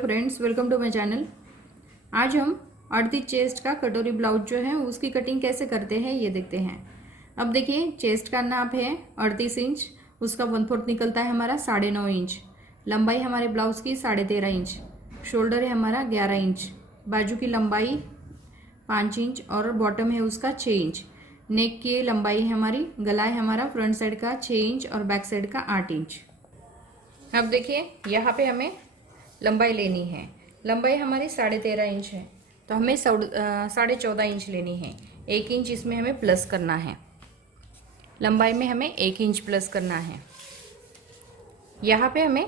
Friends, welcome to my channel. आज हम अर्धी चेस्ट का कटोरी ब्लाउज जो है उसकी कटिंग कैसे करते हैं ये देखते हैं। अब देखिए, चेस्ट का नाप है 38 इंच, उसका 1/4 निकलता है हमारा 9.5 इंच। लंबाई हमारे ब्लाउज की 13.5 इंच, शोल्डर है हमारा 11 इंच, बाजू की लंबाई 5 इंच और बॉटम है उसका 6 इंच। नेक की लंबाई है हमारी, गला है हमारा फ्रंट साइड का 6 इंच और बैक साइड का 8 इंच। अब देखिए, यहाँ पे हमें लंबाई लेनी है। लंबाई हमारी 13.5 इंच है, तो हमें 14.5 इंच लेनी है। 1 इंच इसमें हमें प्लस करना है। लंबाई में हमें 1 इंच प्लस करना है। यहाँ पे हमें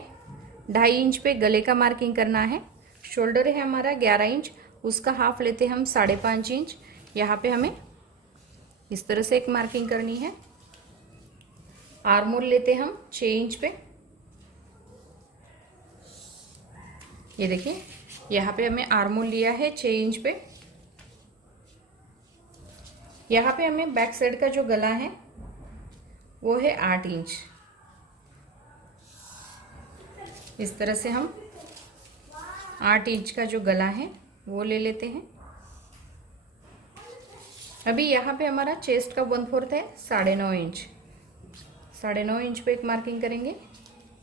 2.5 इंच पे गले का मार्किंग करना है। शोल्डर है हमारा 11 इंच, उसका हाफ लेते हम 5.5 इंच। यहाँ पे हमें इस तरह से एक मार्किंग करनी है। आर्म होल लेते हम 6 इंच पे। ये देखिए, यहाँ पे हमें आर्म होल लिया है 6 इंच पे। यहाँ पे हमें बैक साइड का जो गला है वो है 8 इंच। इस तरह से हम 8 इंच का जो गला है वो ले लेते हैं। अभी यहाँ पे हमारा चेस्ट का 1/4 है 9.5 इंच। 9.5 इंच पे एक मार्किंग करेंगे।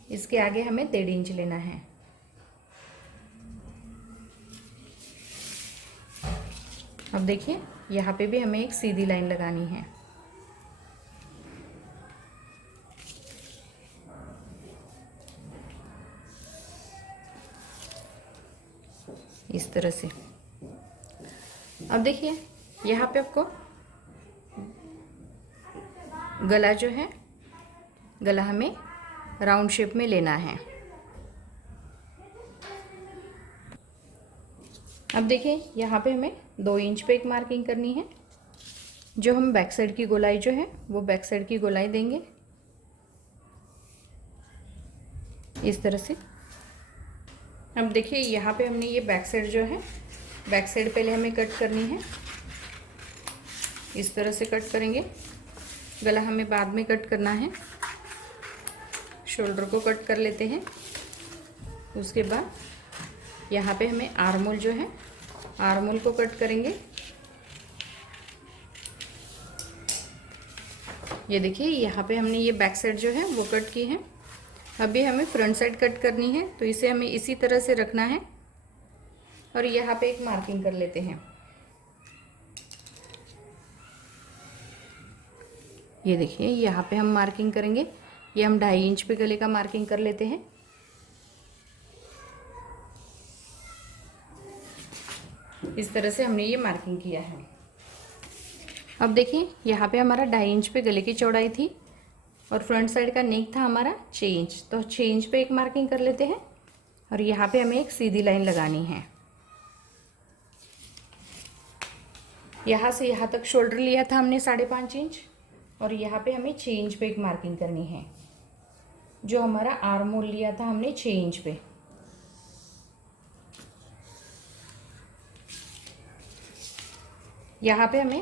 इसके आगे हमें 1.5 इंच लेना है। अब देखिए, यहाँ पे भी हमें एक सीधी लाइन लगानी है। इस तरह से। अब देखिए, यहाँ पे आपको गला जो है, गला हमें राउंड शेप में लेना है। अब देखिए, यहाँ पे हमें 2 इंच पे एक मार्किंग करनी है। जो हम बैक साइड की गोलाई जो है वो बैक साइड की गोलाई देंगे इस तरह से। अब देखिए, यहाँ पे हमने ये बैक साइड जो है, बैक साइड पहले हमें कट करनी है। इस तरह से कट करेंगे। गला हमें बाद में कट करना है। शोल्डर को कट कर लेते हैं। उसके बाद यहाँ पे हमें आर्म होल जो है, आर्म होल को कट करेंगे। ये देखिए, यहाँ पे हमने ये बैक साइड जो है वो कट की है। अभी हमें फ्रंट साइड कट करनी है, तो इसे हमें इसी तरह से रखना है और यहाँ पे एक मार्किंग कर लेते हैं। ये देखिए, यहाँ पे हम मार्किंग करेंगे। ये हम 2.5 इंच पे गले का मार्किंग कर लेते हैं। इस तरह से हमने ये मार्किंग किया है। अब देखिए, यहाँ पे हमारा 2.5 इंच पे गले की चौड़ाई थी और फ्रंट साइड का नेक था हमारा 6 इंच, तो 6 इंच पे एक मार्किंग कर लेते हैं और यहाँ पे हमें एक सीधी लाइन लगानी है। यहाँ से यहाँ तक शोल्डर लिया था हमने 5.5 इंच और यहाँ पे हमें 6 इंच पे एक मार्किंग करनी है। जो हमारा आर्म होल लिया था हमने 6 इंच पे। यहाँ पे हमें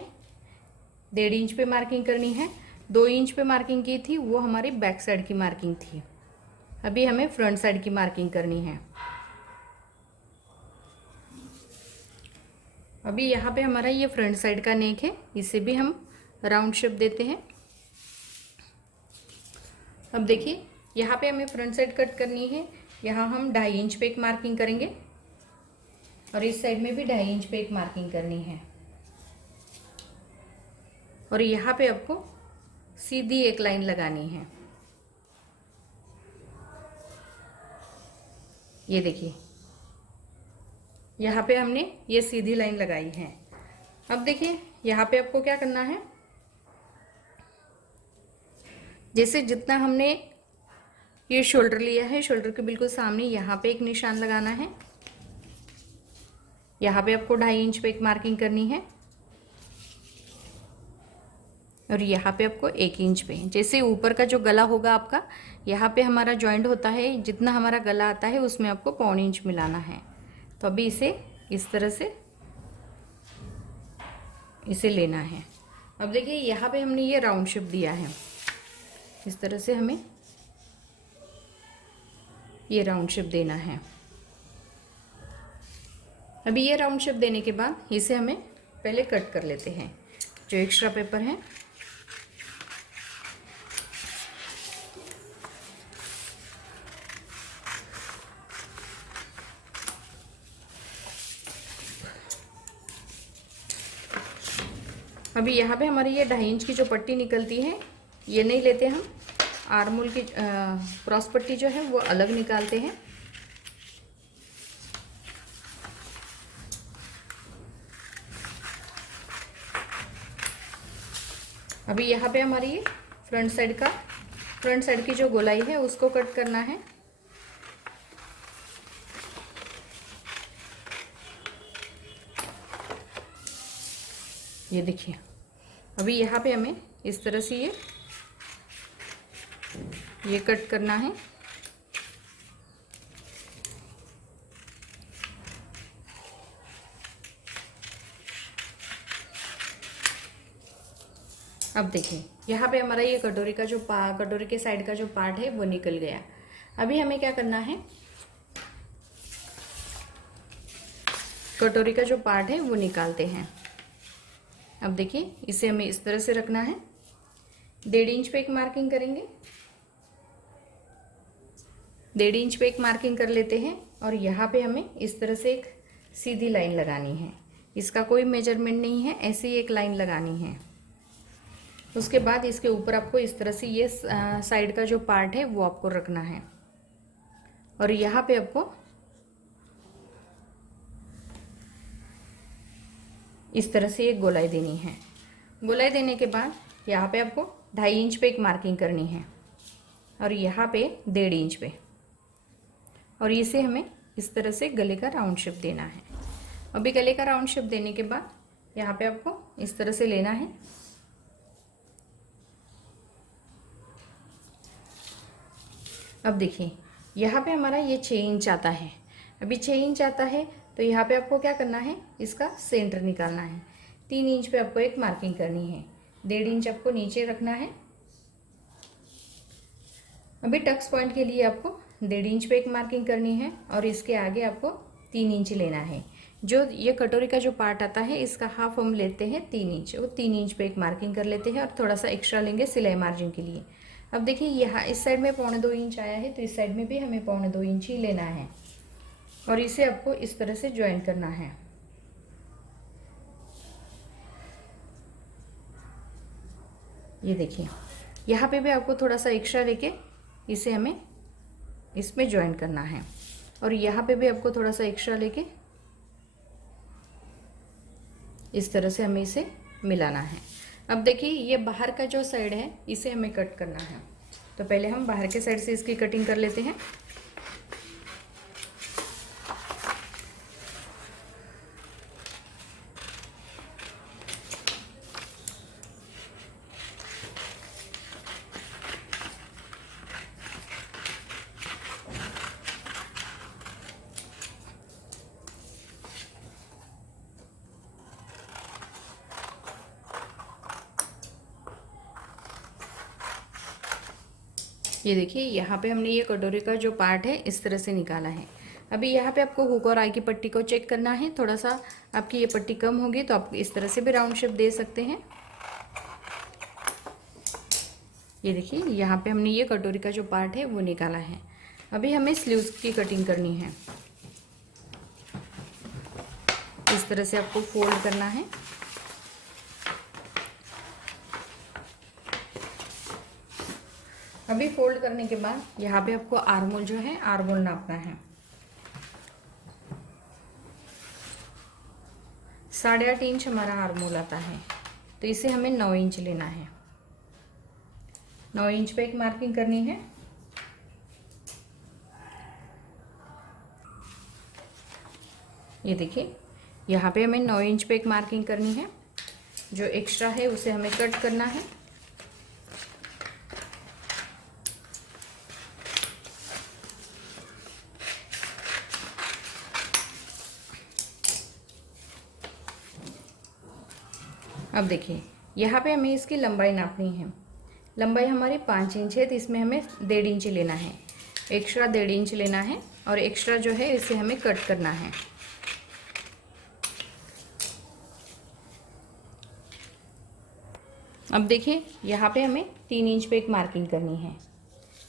1.5 इंच पे मार्किंग करनी है। 2 इंच पे मार्किंग की थी, वो हमारी बैक साइड की मार्किंग थी। अभी हमें फ्रंट साइड की मार्किंग करनी है। अभी यहाँ पे हमारा ये फ्रंट साइड का नेक है, इसे भी हम राउंड शेप देते हैं। अब देखिए, यहाँ पे हमें फ्रंट साइड कट करनी है। यहाँ हम 2.5 इंच पे एक मार्किंग करेंगे और इस साइड में भी 2.5 इंच पे एक मार्किंग करनी है। और यहाँ पे आपको सीधी एक लाइन लगानी है। ये देखिए, यहाँ पे हमने ये सीधी लाइन लगाई है। अब देखिए, यहाँ पे आपको क्या करना है, जैसे जितना हमने ये शोल्डर लिया है, शोल्डर के बिल्कुल सामने यहाँ पे एक निशान लगाना है। यहाँ पे आपको 2.5 इंच पे एक मार्किंग करनी है और यहाँ पे आपको 1 इंच पे, जैसे ऊपर का जो गला होगा आपका, यहाँ पे हमारा जॉइंट होता है, जितना हमारा गला आता है उसमें आपको 1/4 इंच मिलाना है। तो अभी इसे इस तरह से इसे लेना है। अब देखिए, यहाँ पे हमने ये राउंड शेप दिया है। इस तरह से हमें ये राउंड शेप देना है। अभी ये राउंड शेप देने के बाद इसे हमें पहले कट कर लेते हैं जो एक्स्ट्रा पेपर है। अभी यहाँ पे हमारी ये 2.5 इंच की जो पट्टी निकलती है ये नहीं लेते हम, आर्मोल की क्रॉस पट्टी जो है वो अलग निकालते हैं। अभी यहाँ पे हमारी ये फ्रंट साइड की जो गोलाई है उसको कट करना है। ये देखिए, अभी यहाँ पे हमें इस तरह से ये कट करना है। अब देखिए यहाँ पे हमारा ये कटोरी का जो कटोरी के साइड का जो पार्ट है वो निकल गया। अभी हमें क्या करना है, कटोरी का जो पार्ट है वो निकालते हैं। अब देखिए इसे हमें इस तरह से रखना है। 1.5 इंच पे एक मार्किंग करेंगे, 1.5 इंच पे एक मार्किंग कर लेते हैं और यहाँ पे हमें इस तरह से एक सीधी लाइन लगानी है। इसका कोई मेजरमेंट नहीं है, ऐसे ही एक लाइन लगानी है। उसके बाद इसके ऊपर आपको इस तरह से ये साइड का जो पार्ट है वो आपको रखना है और यहाँ पे आपको इस तरह से एक गोलाई देनी है। गोलाई देने के बाद यहाँ पे आपको 2.5 इंच पे एक मार्किंग करनी है और यहाँ पे 1.5 इंच पे, और इसे हमें इस तरह से गले का राउंड शेप देना है। अभी गले का राउंड शेप देने के बाद यहाँ पे आपको इस तरह से लेना है। अब देखिए यहाँ पे हमारा ये 6 इंच आता है। अभी 6 इंच आता है तो यहाँ पे आपको क्या करना है, इसका सेंटर निकालना है। 3 इंच पे आपको एक मार्किंग करनी है, 1.5 इंच आपको नीचे रखना है। अभी टक्स पॉइंट के लिए आपको 1.5 इंच पे एक मार्किंग करनी है और इसके आगे आपको 3 इंच लेना है। जो ये कटोरी का जो पार्ट आता है इसका हाफ हम लेते हैं 3 इंच, वो 3 इंच पे एक मार्किंग कर लेते हैं और थोड़ा सा एक्स्ट्रा लेंगे सिलाई मार्जिन के लिए। अब देखिए यहाँ इस साइड में 1.25 इंच आया है तो इस साइड में भी हमें 1.25 इंच ही लेना है और इसे आपको इस तरह से ज्वाइन करना है। ये देखिए यहाँ पे भी आपको थोड़ा सा एक्स्ट्रा लेके इसे हमें इसमें ज्वाइन करना है और यहाँ पे भी आपको थोड़ा सा एक्स्ट्रा लेके इस तरह से हमें इसे मिलाना है। अब देखिए ये बाहर का जो साइड है इसे हमें कट करना है, तो पहले हम बाहर के साइड से इसकी कटिंग कर लेते हैं। ये देखिए यहाँ पे हमने ये कटोरी का जो पार्ट है इस तरह से निकाला है। अभी यहाँ पे आपको हुक और आई की पट्टी को चेक करना है। थोड़ा सा आपकी ये पट्टी कम होगी तो आप इस तरह से भी राउंड शेप दे सकते हैं। ये देखिए यहाँ पे हमने ये कटोरी का जो पार्ट है वो निकाला है। अभी हमें स्लीव्स की कटिंग करनी है। इस तरह से आपको फोल्ड करना है। अभी फोल्ड करने के बाद यहाँ पे आपको आर्मोल जो है आर्मोल नापना है। 8.5 इंच हमारा आर्मोल आता है तो इसे हमें 9 इंच लेना है। 9 इंच पे एक मार्किंग करनी है। ये देखिए यहाँ पे हमें 9 इंच पे एक मार्किंग करनी है। जो एक्स्ट्रा है उसे हमें कट करना है। अब देखिए यहाँ पे हमें इसकी लंबाई नापनी है। लंबाई हमारी 5 इंच है तो इसमें हमें 1.5 इंच लेना है, एक्स्ट्रा 1.5 इंच लेना है और एक्स्ट्रा जो है इसे हमें कट करना है। अब देखिए यहाँ पे हमें 3 इंच पे एक मार्किंग करनी है।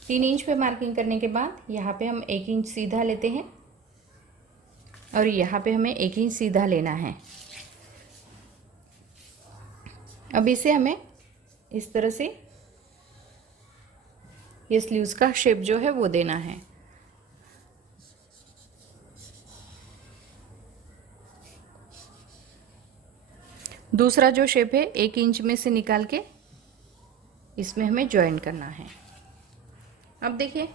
3 इंच पे मार्किंग करने के बाद यहाँ पे हम 1 इंच सीधा लेते हैं और यहाँ पे हमें 1 इंच सीधा लेना है। अब इसे हमें इस तरह से ये स्लीव्स का शेप जो है वो देना है। दूसरा जो शेप है 1 इंच में से निकाल के इसमें हमें ज्वाइन करना है। अब देखिए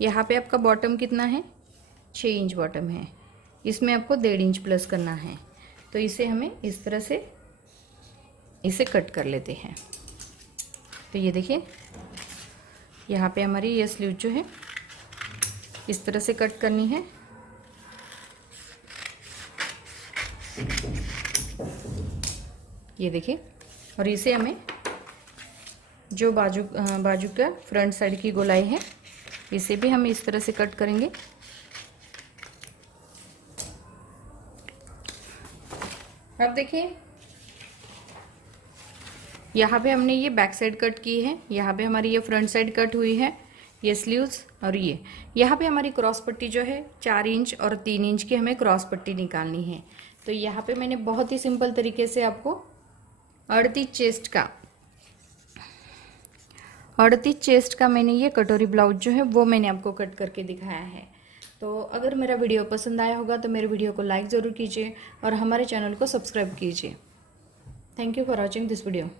यहाँ पे आपका बॉटम कितना है, 6 इंच बॉटम है, इसमें आपको 1.5 इंच प्लस करना है। तो इसे हमें इस तरह से इसे कट कर लेते हैं। तो ये देखिए यहाँ पे हमारी ये स्लीव जो है इस तरह से कट करनी है। ये देखिए, और इसे हमें जो बाजू का फ्रंट साइड की गोलाई है इसे भी हम इस तरह से कट करेंगे। अब देखिए यहाँ पे हमने ये बैक साइड कट की है, यहाँ पे हमारी ये फ्रंट साइड कट हुई है, ये स्लीव्स, और ये यहाँ पे हमारी क्रॉस पट्टी जो है 4 इंच और 3 इंच की हमें क्रॉस पट्टी निकालनी है। तो यहाँ पे मैंने बहुत ही सिंपल तरीके से आपको 38 चेस्ट का मैंने ये कटोरी ब्लाउज जो है वो मैंने आपको कट करके दिखाया है। तो अगर मेरा वीडियो पसंद आया होगा तो मेरे वीडियो को लाइक ज़रूर कीजिए और हमारे चैनल को सब्सक्राइब कीजिए। Thank you for watching this video.